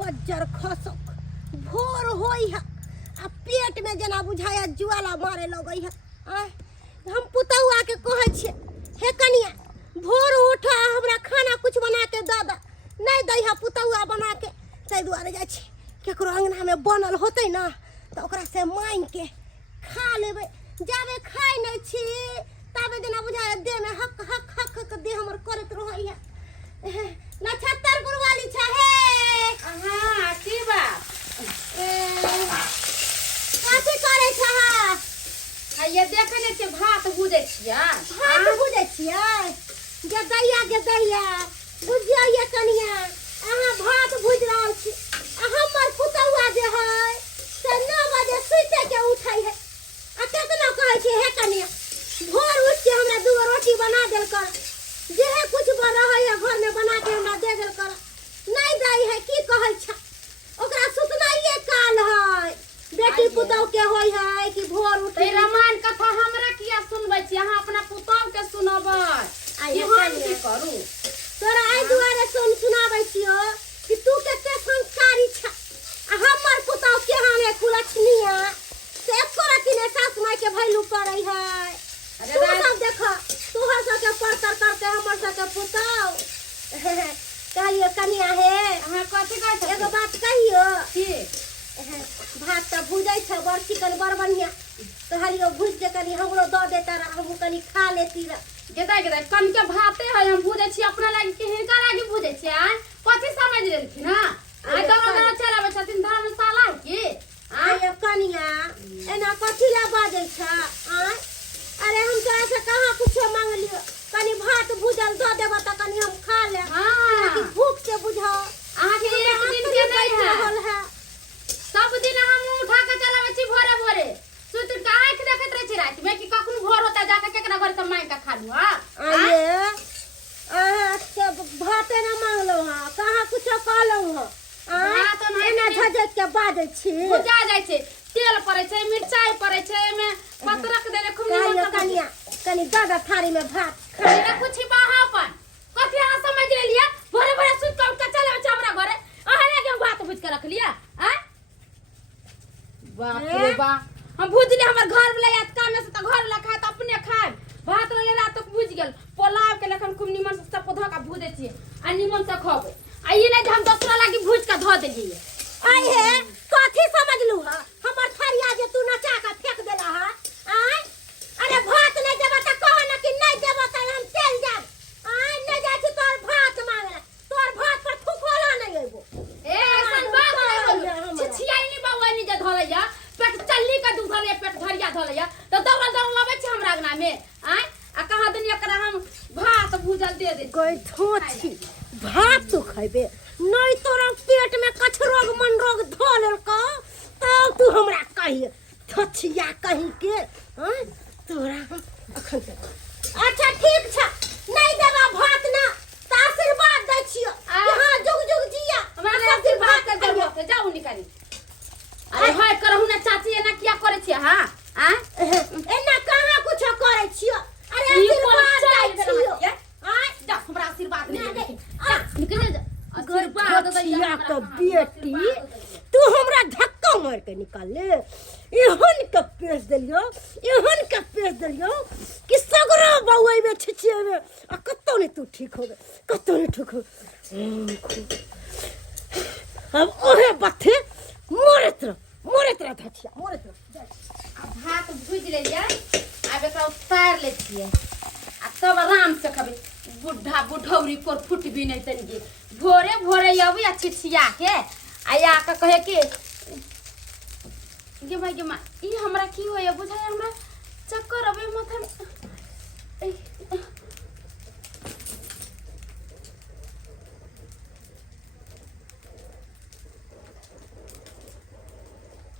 पज्जर खसक भोर होई है आ पेट में जना बुझाया ज्वाला मारे लगई है। हम पुतौआ के कहै छियै हे कनिया भोर उठ हमरा खाना कुछ बना के दे द, नहीं दै है पुतौआ बना के, ताहि दुआरे जाइ छी केकरो अंगना में बनल होतै ना तो ओकरा से मांग के खा लेबै। जाबे खाइ नहीं छी ताबे जना बुझाया देह में हक हक हक हक देह हमर करत रहै है। नक्षत्रपुर वाली छहे हाँ की बात कथी करे छहा? ये देखे ने छे भात भूजे छियै। भात भूजे छियै गे दैया बुझिया ये कनिया अहाँ भात भूज रहल छी आ हमर पुतौआ जे है से 9 बजे सुते के उठै है आ केतना कहै छी हे कनिया भोर उठ के हमरा 2 रोटी बना देल कर, जे कुछ बना है घर में बना के हमरा दे देल कर, नहीं दै है की कहै छ? ओकरा सुतनाइए काल है बेटी पुतौ के होय है कि भोर उठ रामायण कथा हमरा किया सुनबै छी, अहाँ अपना पुतौ के सुनबै आई हम की करू? तोरा आई दुआरे सुनाबै छियो कि तू कते संस्कारी छ आ हमर पुतौ के हमे कुलछनिया से एको रति ने सास माय के भैलू करै है। अरे तू सब देख तोहर सब के परतर करते हमर सब के पुतौ कहियो कनिया हे अहाँ कथि कहै छी? एगो बात कहियो की भात त भुजै छ बड़ चिकन बड़ बढ़िया कहलियो भुज के कनी हमरो द देता रह हमहू कनी खा लेती रह। गेदाय कन के भाते है हम भूजे छी अपना लागी के हिनका लागी भूजे छी। कथि समझ लेलखिन ना आइ तो ना चलाबै छथिन धर्मशाला की आय कनिया एना कथि ला बाजै छ? अरे हम तोरा से कहाँ कुछो मांगलियो, कनी भात भुजल द देब त कनी हम खा ले। हां कि भूख से बुझाओ अहाँ के एक दिन के नहीं है सब दिन हम उठा के चलाबै छी भोरे भोरे सुत के आंख देखत रहै छी रात में कि कखनो भोर होता जाके केकरा घर से मांग के खा लू। हां अरे से भाते ना मांगलो हां कहाँ कुछो कहलौ हां भात नहीं एना झजक के बाजै छी भुजा जाय छै तेल पड़ै छै मिरचाई पड़ै छै एमे पत्रक देले खूब निमन कनिया कनी दादा थारी में भात खाइला कुछ बाहापन कथि अहाँ समझ लेलिए? भोरे भोरे सुत के उठ के चलाबै छी हमरा घरे अहाँ लगे हम भात भुज के रख लिया। बाप रे बा हम भुज ले हमर घर में ले आत काम में से त घर ला खाए त अपने खाए भात ले ला त भुज गेल पोलाव के लेखन खूब निमन से सब धो के भुजे छी आ निमन से खबै आ ई नहीं जे हम दूसरा लागी भुज के धो देलिए। आई हे कथि समझलू ह हमर थरिया जे तू नचा के फेंक देला ह? अरे भात नहीं देबा त कह न कि नहीं देबा त हम चल जाब। नहीं जा छी तोर भात मांगे तोर भात पर थुकोला नहीं अइबो। ए ऐसन बात नहीं बोलो छिछियाई नहीं बाबू नहीं जे धोलैया पेट चल्ली का दूध धोले पेट धरिया धोलैया तो दौड़ दौड़ लाबै छी हमरा अंगना में आ कहा दुनिया करा हम भात भूजल दे दे कोई थोची भात तू खइबे नहीं तोरा पेट में कछ रोग मन रोग धोल का तब तू हमरा कहिए थोचिया कहि के तोरा अखन से अच्छा ठीक छ नहीं देबा भात ना त आशीर्वाद दै छियो हां जुग जुग जिया हमरा आशीर्वाद कर देबो के जाऊ निकाली। अरे भाई करहु ना चाची एना किया करे छी? हां एना कहाँ कुछ करे छियो? अरे आशीर्वाद दै छियो जा हमरा आशीर्वाद नहीं दे निकल जा आशीर्वाद छिया तो बेटी तू हमरा धक्का मार के निकाल ले एहन के पेश देलियो कि सगरो बउई में छिछिए में आ कत्तो नहीं तू ठीक होबे कत्तो नहीं ठीक हो। अब ओहे बथे मोरत रह धछिया मोरत रह भात भूज लेलिए आब एकरा उतार ले छिए आ तब आराम से खबे बुढ़ा बुढ़ौरी पर फुट भी नहीं तनिए भोरे भोरे अबी आ छिछिया के आया के कहे कि गे भाई गे मां ई हमरा की होय बुझाय हमरा चक्कर अबे माथा में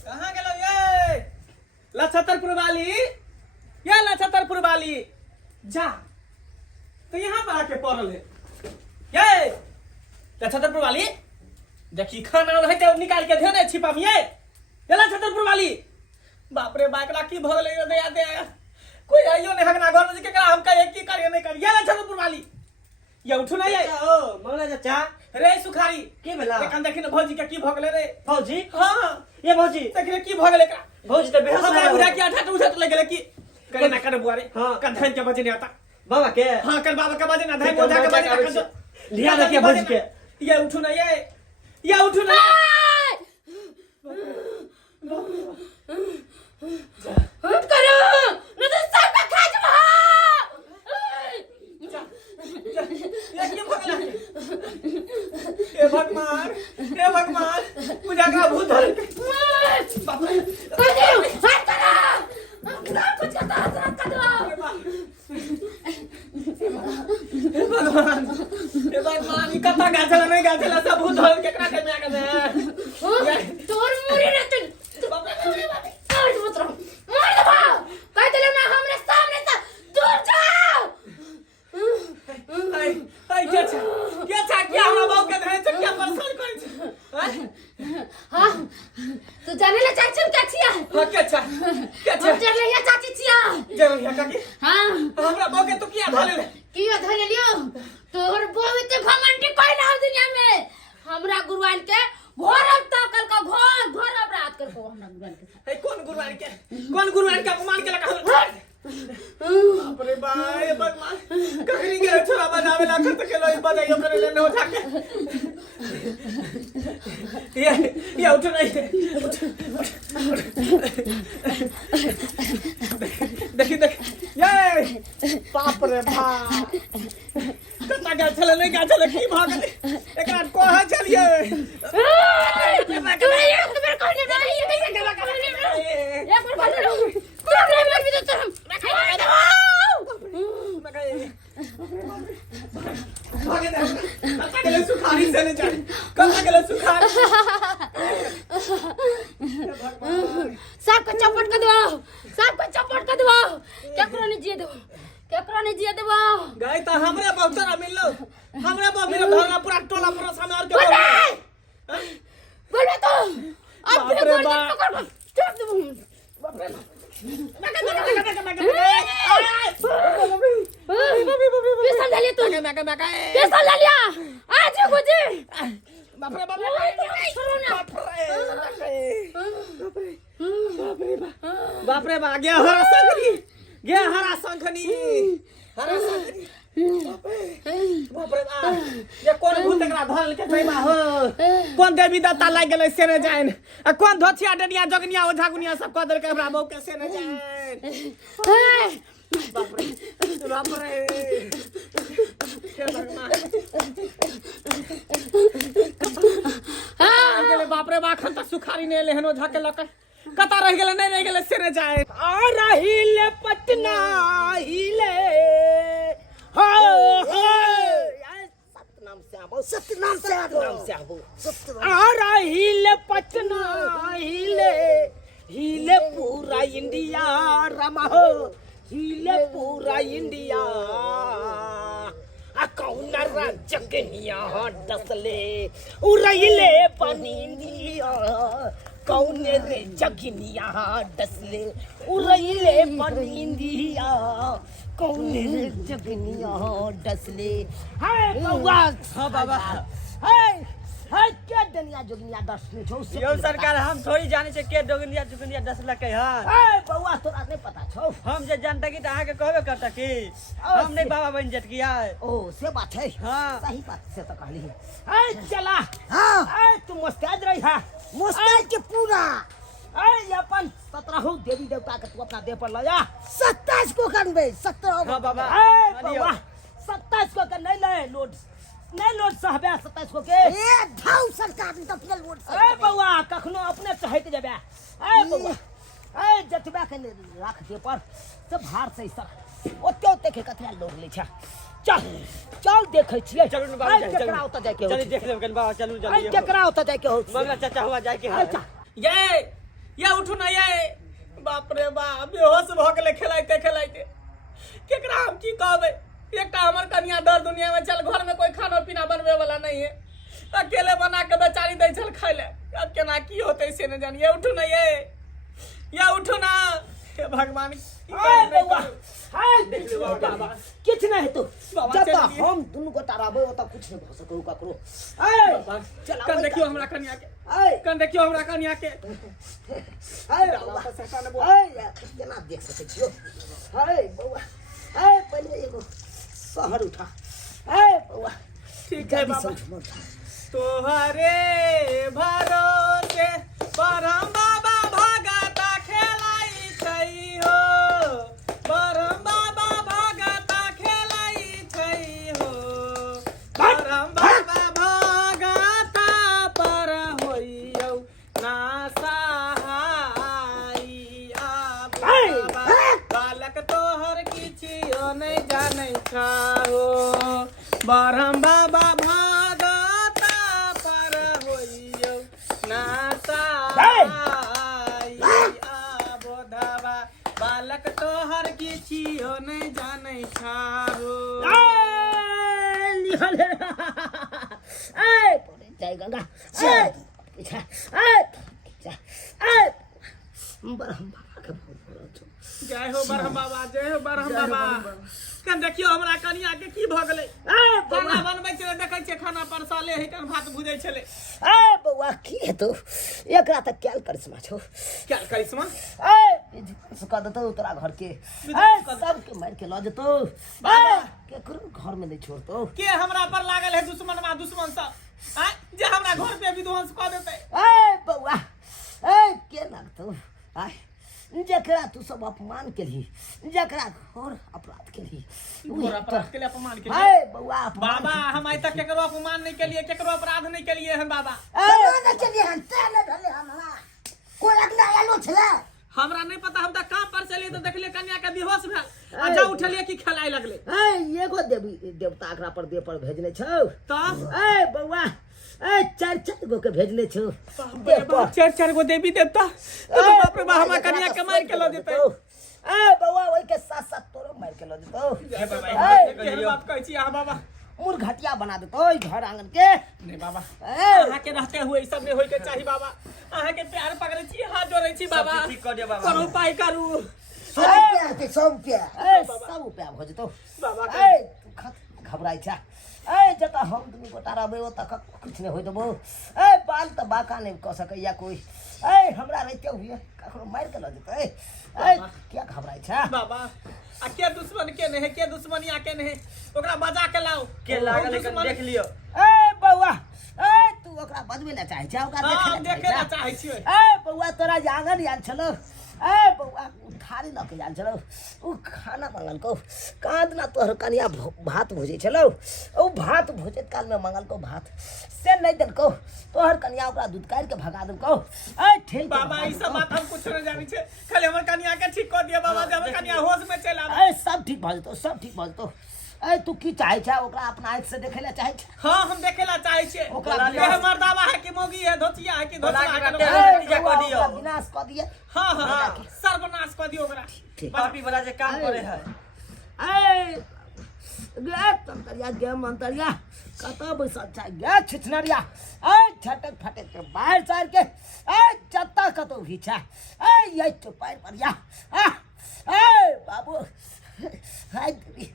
कहाँ गेलो ये लछतरपुर वाली जा तो यहाँ पर आके पड़ल है ये लछतरपुर वाली देखी खाना रहते निकाल के दे दे छिपा में ये लछतरपुर वाली बाप रे बाकरा की भगल दे कोई आइयो नहीं हगना घर में के हम कहे की करिए नहीं करिए लछतरपुर वाली ये उठू ना ये ओ मंगला चाचा रे सुखारी की भेला एखन देखिन भौजी के की भ गेले रे भौजी हां ये भौजी देखिन की भ गेले का भौजी तो बेहोश हमरा है बुढ़ा के आठा उठा लगे की करे ना करे बुआरे हाँ। कंधन के बजे नहीं आता बाबा के हां कर बाबा के बजे ना धाई ठीक है, मोधा के मैं बजे क्या ना लिया रखिए भौजी के ये उठू ना ये उठू ना हम करो न तो सब का खा जब ये की भ गेले हे भगवान पूजा का भूत धर बाप रे हट करो हम सब कुछ का तरह कर दो हे भगवान ई कता गाछला नहीं गाछला सब भूत धर केकरा के में आके तोर मुरी न तू बाप रे आज मत रहो मार दो कह दिलो ना हमरे सामने से दूर जाओ हाय क्या हमरा बाऊ के धरे छ क्या परेशान करे छ हां तू जाने ले चाची क्या छिया हां क्या छ हम चल रही है चाची छिया जे भैया का की हां हमरा बाऊ के तू किया धरे ले किया धरे लियो तोर बहुत घमंडी कोई ना हो दुनिया में हमरा गुरुवान के घोरब तो कल का घोर अपराध कर को हमरा गुरुवान के हे कौन गुरुवान के अपमान के लगा बाप रे बाय भगवान कखनी के छोरा बनावे ला खत के लोई बजाइयो करे लेने उठा के ये उठ नहीं देख ये बाप रे बाप कता का चले नहीं का चले की भागले एकरा को है चलिए तू ये मेरे को नहीं ये प्रॉब्लम भी तो तुम भागे दे कता के सुखारी से नहीं जाए कता के सुखारी सबको चपट कर दो केकरो ने जिए देबो गई तो हमरे बहुतरा मिललो हमरे बहु मेरा धरना पूरा टोला पूरा सामने और के बोल तो बाप रे बाप छोड़ दो बाप रे कैसा डालिए तू कैसा डालिया आज गुजी बाप रे बाप रे बाप गया हरा संखनी बाप रे बाप ये कौन भूत एकरा धरल के जइबा हो कौन देवी देवता लाग गेलै से ने जाइन आ कौन धोथिया डनिया जोगनिया ओझा गुनिया सब कह देलकै हमरा बहू के से ने जाइन बाप रे हे भगवान गेले बाप रे बा खन तक सुखारी ने लेहन ओझा के लक कता रह गेले नहीं रह गेले से ने जाइन आ रहिले पटना हिले हो सतनाम से आ रहिले पटना हिले पूरा इंडिया रमा हो हिले पूरा इंडिया आ कौन राज्य के निया डसले उरहिले पनिंदिया कौन रे जगनिया डसले उरहिले पनिंदिया कौन रे जगनिया डसले हाय बउआ हां बाबा हाय के दुनिया जोगनिया डसले छौ यो सरकार हम थोड़ी जाने से के डोगनिया जुगनिया डसलकै हन हाय बउआ तोरा नहीं पता छौ हम जे जानता की अहाँ के कहबे करता की हम नहीं बाबा बन जट किया ओ से बात है हाँ। सही बात से तो कहली है हाय चला हाँ हाय तू मुस्ताद रही है मुस्ताद के पूरा हाय अपन 17 देवी देवता के तू अपना देह पर ले जा 27 को करबे 17 हां बाबा हाय मानियो। बउआ 27 को के नहीं लोड साहबे 27 को के ए धाउ सरकार ने तो फिर वोट ए बउआ कखनो अपने चाहत जेबे ए बउआ ए जतबा के राख दे पर सब हार से सब ओते ओते के कथरा लोग ले छ चल देखे छिए चलू न बाबा ए केकरा ओते जाय के चल देख लेब कन बाबा चलू ए जल्दी केकरा ओते जाय के हो मंगला चाचा हुआ जाए के अच्छा ये उठू ना ये बाप रे बाप बेहोश भ गेले खेलाइते केकरा हम की कहबे एकटा हमर कन्या दर दुनिया में चल घर में कोई खाना पीना बनवे वाला नहीं है अकेले बना के बेचारी दै चल खाइ ले अब केना की होतै से न जानिए उठू ना ये उठू ना हे भगवान की हाय देख ले बाबा किछ नहीं है तो बाबा, जब चलिए। हम दुनु को ताराबे ओता कुछ नहीं भ सकौ ककरो ए बाबा चला कन देखियो हमरा कन्या के ए कन देखियो हमरा कन्या के हाय बाबा शैतान बोल हाय केना देख सकै छियो हाय बौआ हाय पहिले एगो शहर उठा हाय बौआ ठीक है बाबा तोहरे भरोसे परम बाबा भगता खेलाई छै हो परम बाबा भगता खेलाई छै हो परम बाबा भगता पर होइयौ ना सहाय बाबा बालक तोहर किछियो नहीं जानै छहो परम बाबा भगता पर होइयौ ना सहाय बोधवा बालक तोहर किछियो नहीं जानै छहो निहले ए परे जय गंगा ए पीछा ए पीछा ए बरहम बाबा के बहुत जय हो बरहम बाबा जय हो बरहम बाबा कन देखियो हमरा कनिया के की भ गेलै ए खाना बनबै छलै देखै छियै खाना परसाले हिटन भात भुजै छलै ए बौआ की हेतौ एकरा त क्याल करिश्मा छौ क्या करिश्मा ए सुका देतौ तोरा घर के ए सबके मार के ल जेतौ बाबा। केकरो घर में नहीं छोड़तौ के हमरा पर लागल है दुश्मनवा दुश्मन सब आ जे हमरा घर पे विध्वंस क देतै ए बौआ ए के लगतौ आय जकरा तू सब अपमान केलही जकरा घोर अपराध केलही घोर अपराध के लिए अपमान के लिए ए बौआ अपमान बाबा हम आइ तक केकरो अपमान नहीं केलिए केकरो अपराध नहीं केलिए हन बाबा ए चलिए हम तेले ढले हमरा कोई अगला आलो छले हमरा नहीं पता हम त काम पर चलिए तो देखलिए कन्या के बेहोश भेल आ जा उठलिए कि खेलाय लगले ए एगो देवी देवता एकरा पर देह पर भेजने छौ त ए बौआ ए चार चार गो के भेजने छौ चार चार गो देवी देवता तो बाप रे बाप हमरा कन्या के मार के ल देतै ए बौआ ओइ के साथ साथ तोरो मार के ल देतौ जय बाबा केहन बात कहै छी आ बाबा मुर्घटिया बना देतौ घर आंगन के नहीं बाबा ए अहाँ के रहते हुए ई सब नहीं होय के चाही बाबा अहाँ के प्यार पकड़ै छी हाथ जोड़ै छी बाबा ठीक कर दिया बाबा करो उपाय करू सब पे ए सब पे हो जेतौ बाबा ए तू घबराई छा ए जता हम दुनु गोटा रहबै ओता कुछ नहीं होय देबो ए बाल त बाका नहीं क सकैया कोई ए हमरा रहते हुए ककरो मार के ल देतै ए क्या घबराई छा बाबा आ के दुश्मन के नहीं है के दुश्मनिया के नहीं ओकरा बजा के लाओ के लागल है, कनी देख लियो ए बौआ ए तू ओकरा बजबै ला चाहै छा ओकरा हां देखे देखे ला ना चाहै छियै ए बौआ तोरा जे आंगन आयल छलो ए बौआ थारी लके आयल छलो उ खाना मंगल को कांदना तोहर कनिया भात भुजै छलो उ भात भुजैत काल में मंगल को भात से नहीं देल को तोहर कनिया ओकरा दूध काट के भगा देल को ए ठेल के बाबा भगा ई देल सब को। बात हम कुछ नहीं जानी छे खाली हमर कन्या के ठीक कर दिया बाबा जब कन्या होश में चल आवे ए सब ठीक भ जेतौ सब ठीक भ जेतौ ए तू की चाहै छा ओकरा अपना आँख से देखे ला चाहै छा हां हम देखेला चाहै छियै ओकरा ये मर्दावा है कि मोगी है धोतिया है कि बोला धोतिया के है रखते कि- हैं। ए, नतीजा बौआ, कह दियो। ओकरा विनाश क दिए हां हां सर्वनाश कर दियो ओकरा ठीक पापी वाला जे काम करे है ए गे तंतरिया गे मंतरिया कत बैसल छ गे छिछनरिया ए छटक फटक के बाहर चार के ए जत्ता कतो भी छ ए ये चुपाई परिया ए बाबू हाय देवी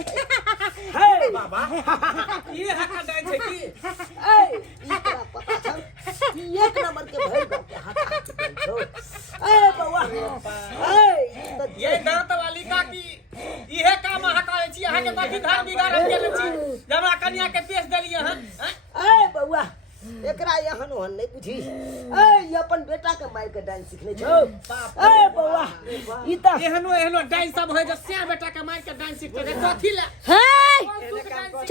हाय बाबा ये हका डाइन छै की ए ई तोरा पता छ ई एक नंबर के भइल गाँव के हाथ छौ ए बौआ ए तो ये दर्द वाली का की इहे काम अहाँ कहै छी अहाँ के बाकी धार बिगाड़ हम गेल छी जब हमरा कन्या के पेश देलिए हन ए बौआ एकरा एहन ओहन नहीं बुझी ए ये अपन बेटा के मार के डांस सिखले छौ ए बौआ ई त एहनो एहनो डाइन सब होय जे से बेटा के मार के डाइन सीख के कथी ला हे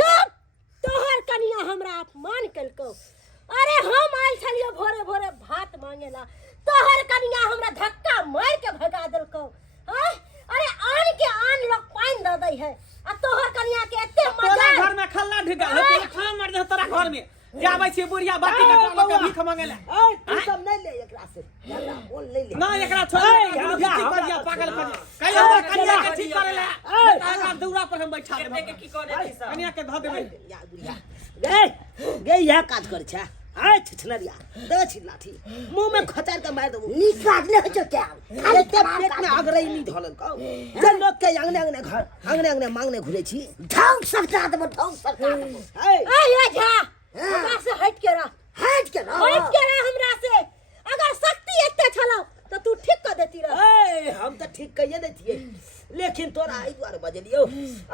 चुप तोहर कनिया हमरा अपमान कलको अरे हम आयल छलियो भोरे भोरे भात मांगेला तोहर कनिया हमरा धक्का मार के भगा देलको हैं अरे आन के आन लोग पाइन द दई है आ तोहर कनिया के एते तोरा मजा घर में खल्ला ढिका है तोरा खा मर दे तोरा घर में जाबै छी बुढ़िया बाटी के टोला के भीख मांगे ले ए तू सब नहीं ले एकरा से एकरा बोल ले ले ना एकरा छोड़ ठीक कर दिया पागल कर कहियो कनिया के ठीक करे ले एकरा दौरा पर हम बैठा देबै के की करे छी सब कनिया के ध देबै या बुढ़िया गे यह काज कर छा आय छिछनरिया दे छी लाठी मुंह में खचार के मार देबो निकाल ले जो क्या अरे ते पेट में आगरई नहीं धोलन को जे लोग के अंगने मांगने घुरे छी ढंग सरका दे ढंग सरका दे ए ए जा हमरा से हट के रह हमरा से अगर शक्ति एते छलो तो तू ठीक कर देती रह ए हम तो ठीक कहिए देतिए लेकिन तोरा आई द्वार बजलियो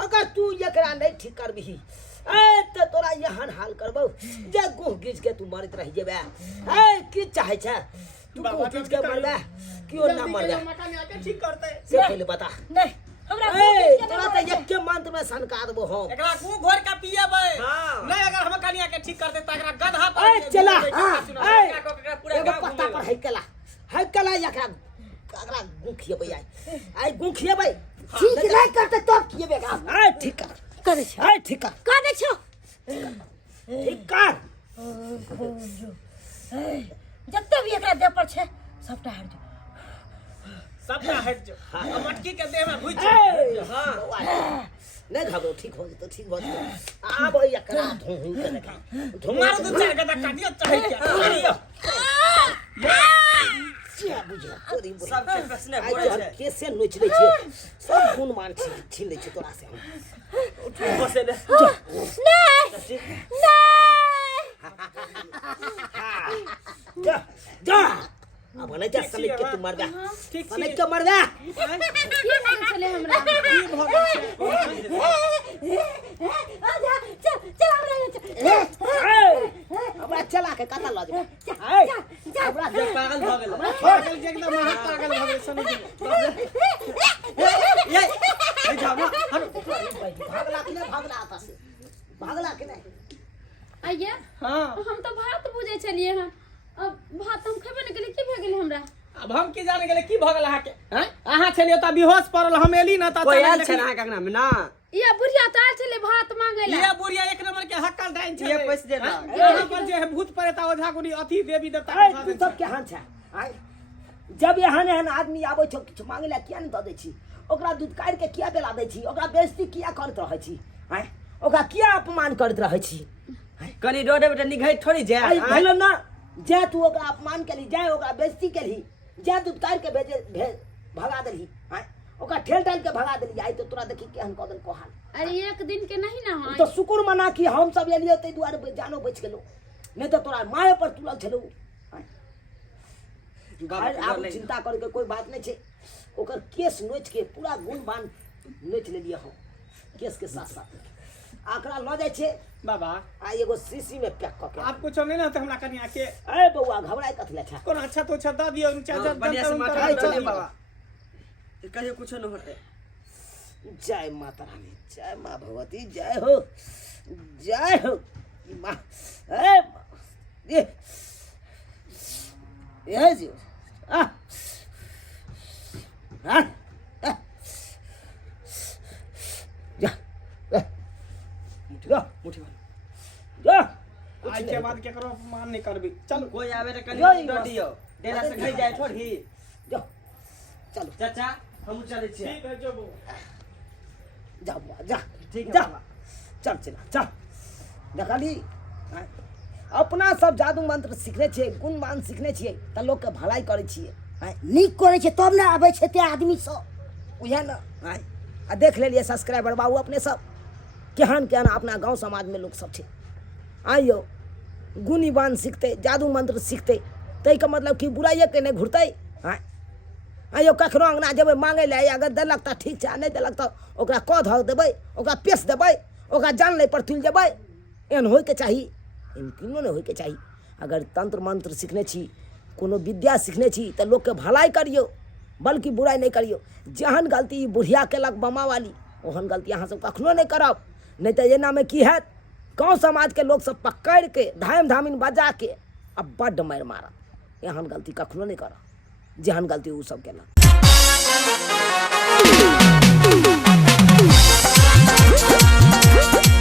अगर तू एकरा नहीं ठीक करबही ए तो तोरा यहन हाल करबो जे गुह गिज के तू मरत रह जेबे ए की चाहे छ तू गुह गिज के मरबे क्यों ना मरबे कनिया के ठीक करते से पहले बता नहीं हमरा ए तोरा तो एक के मंत्र में सनका देबो हम एकरा गु घोर का पिएबै हां नहीं अगर हम कनिया के ठीक करते त एकरा गधा ए पर चला एकरा पूरा एगो गांव पत्ता पर हैकला एकरा गुखिए भई आई गुखिए भई ठीक नहीं करते तो किए बेगा ए ठीक कर करे छ ए ठीक कर कर दे छ ठीक कर जत्ते भी एकरा दे पर छे सबटा हट जो सबटा हट जो मटकी के देह में घुस ए हां नहीं घबरो ठीक हो तो ठीक हो आ भाई एकरा धूम के देखा मारो दो चार गदा काटियो चढ़ के क्या बुझला तोरी सब के प्रश्न आई पड़े तो छै कैसे नोच ले छे सब गुण मान छीन ले छे तोरा से हम बसे दे नहीं जा जा अब नहीं जा सले के तू मर जा ठीक सले के मर जा की नाम चले हमरा की भगत चल हमरा हमरा चला के कता ल जा हमरा ये पागल भ गेल पागल जे एकदम महा पागल भ गेल सुन ये जाओ ना भागला आता से भागला के नहीं आइए हां हम तो भात बुझे छलिए हैं अब भात हम खेबे नहीं केलिए की भ गेल हमरा अब हम की जाने गेले की भगल अहा के हैं अहा छलियो त बेहोश पड़ल हम एली ना त कोई आयल छै ना कंगना में ना ये बुढ़िया तो आयल छले भात मांगे ला ये बुढ़िया एक नंबर के हक्कल डाइन छले ये पैसे दे ना। यहाँ पर जे है भूत प्रेत ओझा गुनी अथी देवी देवता ए तू सब के हां छै आय जब एहन एहन आदमी आबै छ किछ मांगे ला किया न द दै छी ओकरा दूध काट के किया बेला दै छी ओकरा बेइज्जती किया करत रहै छी आय ओकरा किया अपमान करत रहै छी कनी रोडे बेटा निघै थोड़ी जे आय भेलो ना जे तू ओकरा अपमान केली जाय ओकरा बेइज्जती केली जे दूध काट के भेज भगा देली आय ओकरा ठेल डाल के भगा देली आई तो तोरा देखी केहन कदन कोहाल अरे एक दिन के नहीं ना तो शुक्र मना कि हम सब एलियो तै दुआरे जानो बच गेलो नहीं तो तोरा माय पर तुलल छलो आप चिंता करे के कोई बात नहीं छे ओकर केस नोच के पूरा गुण बान नोच लेलिए हम केस के साथ साथ आकरा ल जाय छे बाबा आ एगो शीशी में पैक क के आप कुछ नहीं ना तो हमरा कनिया के ए बउआ घबराई कथले छा कोन अच्छा तो अच्छा द दियो चाचा बढ़िया से माथा चले बाबा कहियो कुछ न होते जय माता रानी जय माँ भगवती जय हो माँ ए ये जी आ आ जा जा मुठी जा आज के बाद केकरो अपमान नहीं करबी चलो कोई आवे त यो, कनी दो दियो डेरा से खाई जाए थोड़ी जा चलो चाचा हम चले छी ठीक है जो बो जा बुआ, जा ठीक है जा बाबा। चल चला चल देखली अपना सब जादू मंत्र सीखने छिए गुण मान सीखने छिए त लोग के भलाई करे छिए नीक करे छे तब ना आबै छे ते आदमी सब उहे न आ देख लेलिए सब्सक्राइबर बाबू अपने सब केहन केहन अपना गांव समाज में लोग सब छे आइयो गुणी बान सीखते जादू मंत्र सीखते तै के मतलब कि बुराइए के नहीं घुरते आइयो कखनो अंगना जेबै मांगे ले अगर देलक त ठीक छै नहीं देलक त ओकरा क ध देबै ओकरा पेश देबै ओकरा जान ले पर तुल जेबै एहन होय के चाही इन किनो नहीं होय के चाही अगर तंत्र मंत्र सीखने छी कोनो विद्या सीखने छी त लोग के भलाई करियो बल्कि बुराई नहीं करियो जहन गलती बुढ़िया केलक बमा वाली ओहन गलती अहाँ सब कखनो नहीं करब नहीं तो एना में की हैत गाँव समाज के लोग सब पकड़ के धाम धामिन बजा के अब बड्ड मार मारत एहन गलती कखनो नहीं करब जेहन गलती उ सब केलक।